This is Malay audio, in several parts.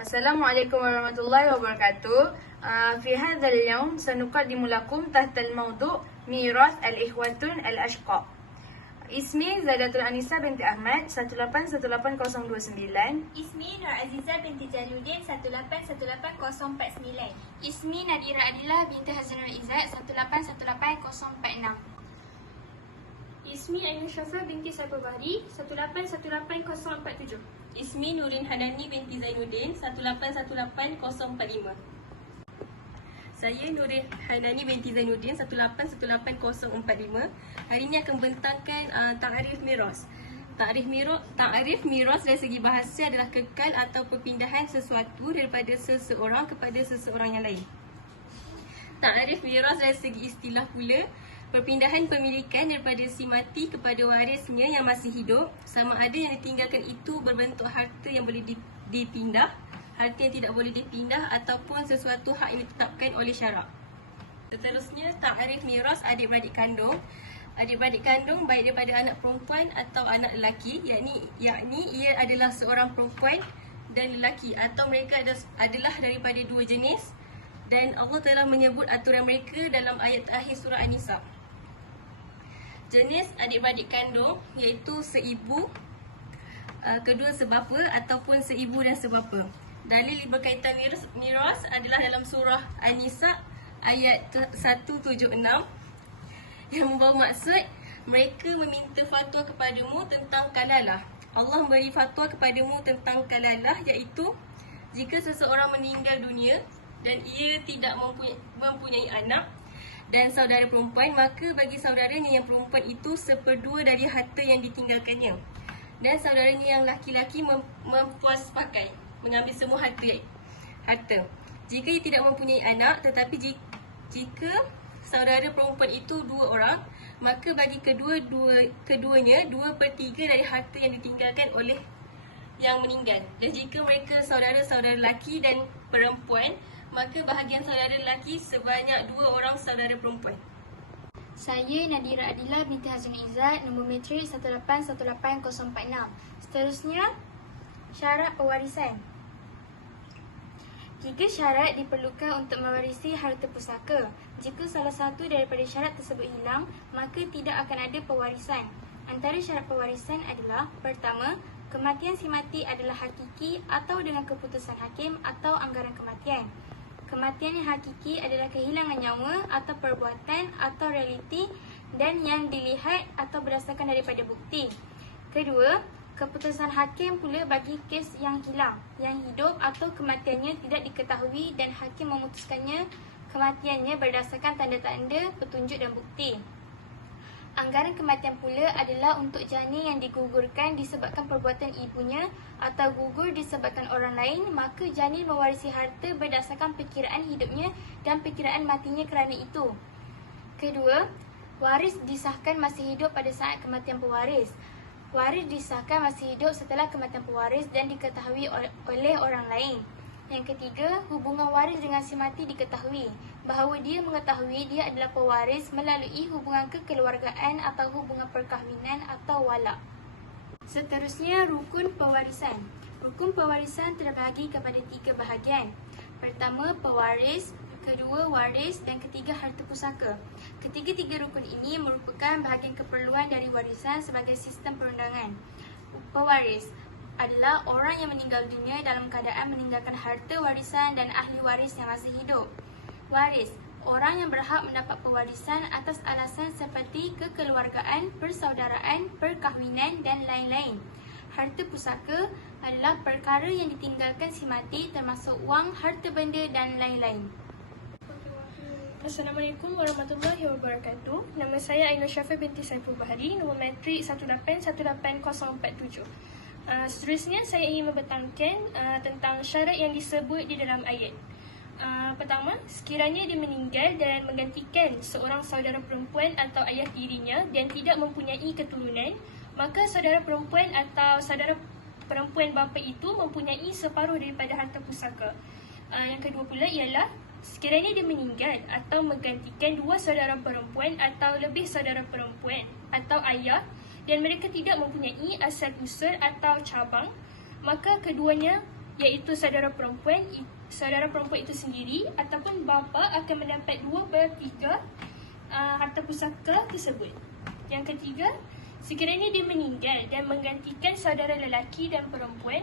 السلام عليكم ورحمة الله وبركاته. في هذا اليوم سنقدم لكم تحت الموضوع ميراث الإخوة الأشقاء. اسمي زادة الأنيسة بنت أحمد 1818029. Ismi Nur Azizah binti Jaludin 1818049. Ismi Nadira Adila binti Hazanul Izzat 1818046. Ismi Ainul Syafa binti Saiful Bahri 1818047. Ismi Nurin Hanani binti Zainuddin 1818045. Saya Nurin Hanani binti Zainuddin 1818045. Hari ini akan membentangkan takrif miras. Takrif miras dari segi bahasa adalah kekal atau perpindahan sesuatu daripada seseorang kepada seseorang yang lain. Takrif miras dari segi istilah pula, perpindahan pemilikan daripada si mati kepada warisnya yang masih hidup, sama ada yang ditinggalkan itu berbentuk harta yang boleh dipindah, harta yang tidak boleh dipindah, ataupun sesuatu hak yang ditetapkan oleh syarak. Seterusnya, takrif miras adik-beradik kandung. Adik-beradik kandung baik daripada anak perempuan atau anak lelaki, yakni ia adalah seorang perempuan dan lelaki, atau mereka adalah daripada dua jenis, dan Allah telah menyebut aturan mereka dalam ayat terakhir surah An-Nisa. Jenis adik-beradik kandung iaitu seibu, kedua sebapa ataupun seibu dan sebapa. Dalil berkaitan miras adalah dalam surah An-Nisa ayat 176 yang membawa maksud mereka meminta fatwa kepadamu tentang kalalah. Allah memberi fatwa kepadamu tentang kalalah, iaitu jika seseorang meninggal dunia dan ia tidak mempunyai anak dan saudara perempuan, maka bagi saudaranya yang perempuan itu seperdua dari harta yang ditinggalkannya, dan saudaranya yang laki-laki mempuaspakai mengambil semua harta. Jika ia tidak mempunyai anak, tetapi jika saudara perempuan itu dua orang, maka bagi keduanya 2/3 dari harta yang ditinggalkan oleh yang meninggal. Dan jika mereka saudara-saudara lelaki dan perempuan, maka bahagian saudara lelaki sebanyak 2 orang saudara perempuan. Saya Nadira Adila binti Hazanul Izzat, nombor matrik 1818046. Seterusnya, syarat pewarisan. 3 syarat diperlukan untuk mewarisi harta pusaka. Jika salah satu daripada syarat tersebut hilang, maka tidak akan ada pewarisan. Antara syarat pewarisan adalah: pertama, kematian si mati adalah hakiki atau dengan keputusan hakim atau anggaran kematian. Kematian yang hakiki adalah kehilangan nyawa atau perbuatan atau realiti dan yang dilihat atau berdasarkan daripada bukti. Kedua, keputusan hakim pula bagi kes yang hilang, yang hidup atau kematiannya tidak diketahui dan hakim memutuskannya kematiannya berdasarkan tanda-tanda, petunjuk dan bukti. Anggaran kematian pula adalah untuk janin yang digugurkan disebabkan perbuatan ibunya atau gugur disebabkan orang lain, maka janin mewarisi harta berdasarkan perkiraan hidupnya dan perkiraan matinya kerana itu. Kedua, waris disahkan masih hidup pada saat kematian pewaris. Waris disahkan masih hidup setelah kematian pewaris dan diketahui oleh orang lain. Yang ketiga, hubungan waris dengan si mati diketahui, bahawa dia mengetahui dia adalah pewaris melalui hubungan kekeluargaan atau hubungan perkahwinan atau walak. Seterusnya, rukun pewarisan. Rukun pewarisan terbahagi kepada 3 bahagian. Pertama, pewaris, kedua, waris dan ketiga, harta pusaka. Ketiga-tiga rukun ini merupakan bahagian keperluan dari warisan sebagai sistem perundangan. Pewaris adalah orang yang meninggal dunia dalam keadaan meninggalkan harta warisan dan ahli waris yang masih hidup. Waris, orang yang berhak mendapat pewarisan atas alasan seperti kekeluargaan, persaudaraan, perkahwinan dan lain-lain. Harta pusaka adalah perkara yang ditinggalkan si mati termasuk wang, harta benda dan lain-lain. Assalamualaikum warahmatullahi wabarakatuh. Nama saya Ainul Syafa binti Saiful Bahri, nombor matrik 1818047. Seterusnya, saya ingin membentangkan tentang syarat yang disebut di dalam ayat. Pertama, sekiranya dia meninggal dan menggantikan seorang saudara perempuan atau ayah tirinya dan tidak mempunyai keturunan, maka saudara perempuan atau saudara perempuan bapa itu mempunyai separuh daripada harta pusaka. Yang kedua pula ialah sekiranya dia meninggal atau menggantikan 2 saudara perempuan atau lebih saudara perempuan atau ayah dan mereka tidak mempunyai asal usul atau cabang, maka keduanya iaitu saudara perempuan itu sendiri ataupun bapa akan mendapat 2/3 harta pusaka tersebut. Yang ketiga, sekiranya dia meninggal dan menggantikan saudara lelaki dan perempuan,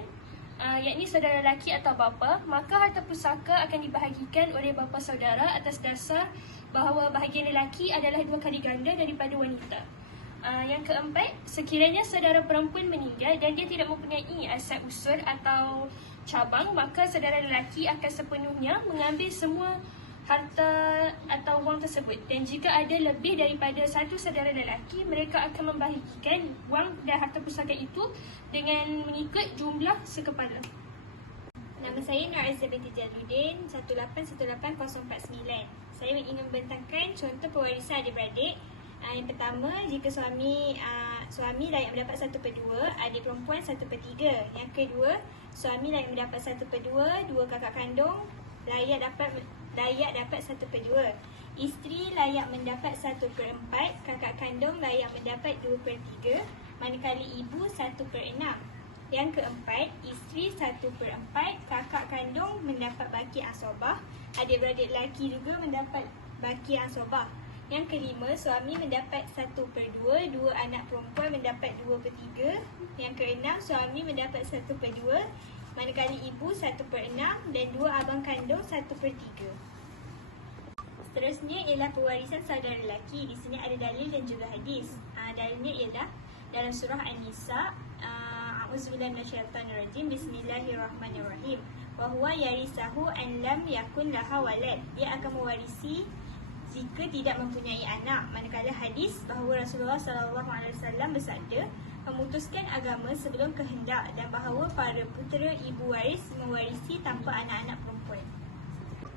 yakni saudara lelaki atau bapa, maka harta pusaka akan dibahagikan oleh bapa saudara atas dasar bahawa bahagian lelaki adalah 2 kali ganda daripada wanita. Yang keempat, sekiranya saudara perempuan meninggal dan dia tidak mempunyai asal usul atau cabang, maka saudara lelaki akan sepenuhnya mengambil semua harta atau wang tersebut. Dan jika ada lebih daripada satu saudara lelaki, mereka akan membahagikan wang dan harta pusaka itu dengan mengikut jumlah sekepala. Nama saya Nur Aizah binti Jaludin, 1818049. Saya ingin membentangkan contoh pewarisan adik-beradik. Yang pertama, jika suami layak mendapat 1/2, adik perempuan 1/3. Yang kedua, suami layak mendapat 1/2, dua kakak kandung layak dapat 1/2. Isteri layak mendapat 1/4, kakak kandung layak mendapat 2/3, manakala ibu 1/6. Yang keempat, isteri 1/4, kakak kandung mendapat baki asobah, adik-beradik lelaki juga mendapat baki asobah. Yang kelima, suami mendapat 1/2, dua anak perempuan mendapat 2/3. Yang keenam, suami mendapat 1/2, manakala ibu 1/6 dan dua abang kandung 1/3. Seterusnya ialah pewarisan saudara lelaki. Di sini ada dalil dan juga hadis. Dalilnya ialah dalam surah An-Nisa, A'udzubillahi minasyaitonirrajim, Bismillahirrahmanirrahim. Wa huwa yarisahu an lam yakun laha walad. Dia akan mewarisi jika tidak mempunyai anak. Manakala hadis bahawa Rasulullah SAW bersabda, memutuskan agama sebelum kehendak, dan bahawa para putera ibu waris mewarisi tanpa anak-anak perempuan.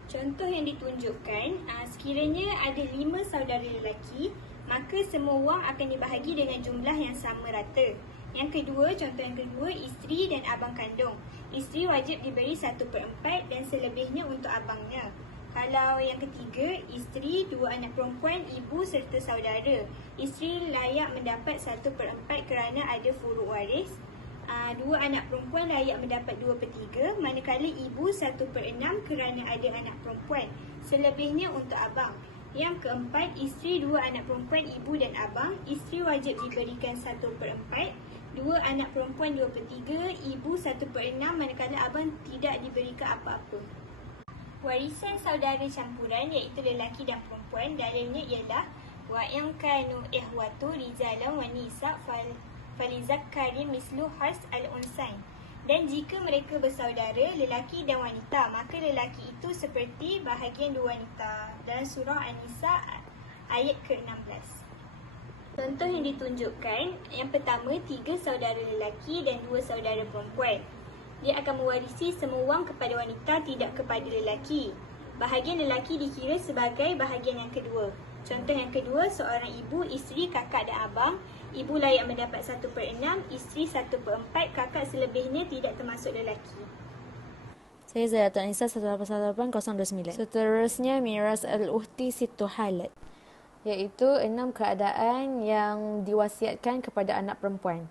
Contoh yang ditunjukkan, sekiranya ada 5 saudara lelaki, maka semua wang akan dibahagi dengan jumlah yang sama rata. Yang kedua, contoh yang kedua, isteri dan abang kandung. Isteri wajib diberi 1/4 dan selebihnya untuk abangnya. Kalau yang ketiga, isteri, dua anak perempuan, ibu serta saudara. Isteri layak mendapat 1/4 kerana ada furuk waris. Dua anak perempuan layak mendapat 2/3, manakala ibu 1/6 kerana ada anak perempuan. Selebihnya untuk abang. Yang keempat, isteri, dua anak perempuan, ibu dan abang. Isteri wajib diberikan 1/4, dua anak perempuan 2/3, ibu 1/6, manakala abang tidak diberikan apa-apa. Warisan saudara campuran iaitu lelaki dan perempuan, dalilnya ialah wa in kanu ihwatu rijalan wa nisa falizakkari mislu hars al-unsain. Dan jika mereka bersaudara lelaki dan wanita, maka lelaki itu seperti bahagian dua wanita. Dalam surah An-Nisa ayat ke-16. Contoh yang ditunjukkan, yang pertama, 3 saudara lelaki dan 2 saudara perempuan. Dia akan mewarisi semua wang kepada wanita, tidak kepada lelaki. Bahagian lelaki dikira sebagai bahagian yang kedua. Contoh yang kedua, seorang ibu, isteri, kakak dan abang. Ibu layak mendapat 1/6, isteri 1/4, kakak selebihnya tidak termasuk lelaki. Saya Zayatul Anisa 1818029. Seterusnya miras al-uhti situ halat, iaitu 6 keadaan yang diwasiatkan kepada anak perempuan.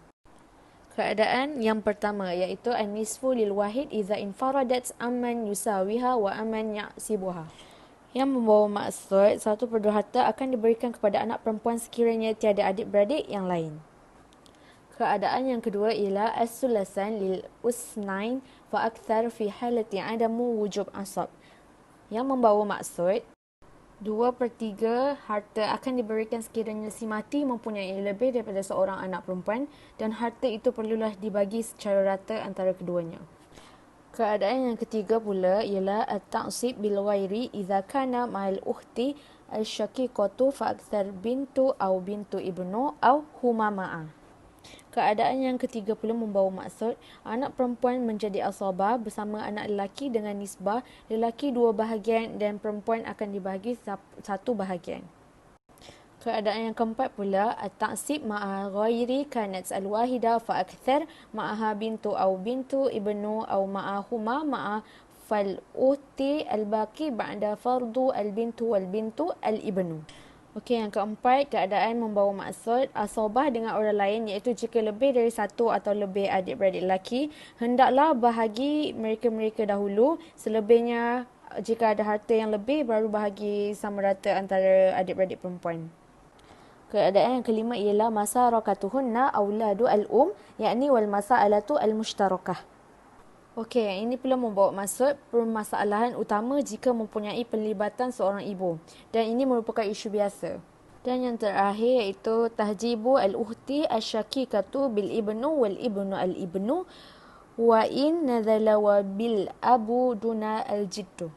Keadaan yang pertama iaitu an-nisfu lil wahid idza infaradat amman yusawiha wa amman ya'sibuha. Yang membawa maksud 1/2 harta akan diberikan kepada anak perempuan sekiranya tiada adik-beradik yang lain. Keadaan yang kedua ialah as-sulasan lil usnain fa akthar fi halati adamu wujub asab. Yang membawa maksud 2/3 harta akan diberikan sekiranya si mati mempunyai lebih daripada seorang anak perempuan dan harta itu perlulah dibagi secara rata antara keduanya. Keadaan yang ketiga pula ialah at-ta'sib bil ghairi idza kana ma'al ukhti al-syaqiqatu fa akthar bintu au bintu ibnu au huma ma'a. Keadaan yang ketiga pula membawa maksud anak perempuan menjadi asabah bersama anak lelaki dengan nisbah lelaki 2 bahagian dan perempuan akan dibahagi 1 bahagian. Keadaan yang keempat pula at-ta'sib ma'a ghairi kanat al-wahida fa akthar ma'aha bintu au bintu ibnu au ma'ahuma ma'a fal uti al-baqi ba'da fardu al-bintu wal bintu al-ibnu. Okey, yang keempat, keadaan membawa maksud asobah dengan orang lain, iaitu jika lebih dari satu atau lebih adik-beradik lelaki, hendaklah bahagi mereka-mereka dahulu. Selebihnya, jika ada harta yang lebih, baru bahagi sama rata antara adik-beradik perempuan. Keadaan yang kelima ialah masarakatuhunna auladu al-um, yakni wal masalatu al-mushtarakah. Okey, yang ini pula membawa maksud permasalahan utama jika mempunyai pelibatan seorang ibu. Dan ini merupakan isu biasa. Dan yang terakhir iaitu tahjibu al-uhti asyakikatu bil ibnu wal ibnu al-ibnu wa in nadhala wa bil abu duna al-jiddu.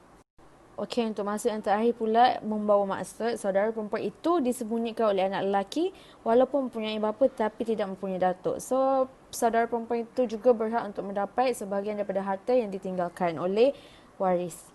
Okey, untuk maksud yang terakhir pula membawa maksud saudara perempuan itu disembunyikan oleh anak lelaki walaupun mempunyai bapa tapi tidak mempunyai datuk. So, saudara perempuan itu juga berhak untuk mendapat sebahagian daripada harta yang ditinggalkan oleh waris.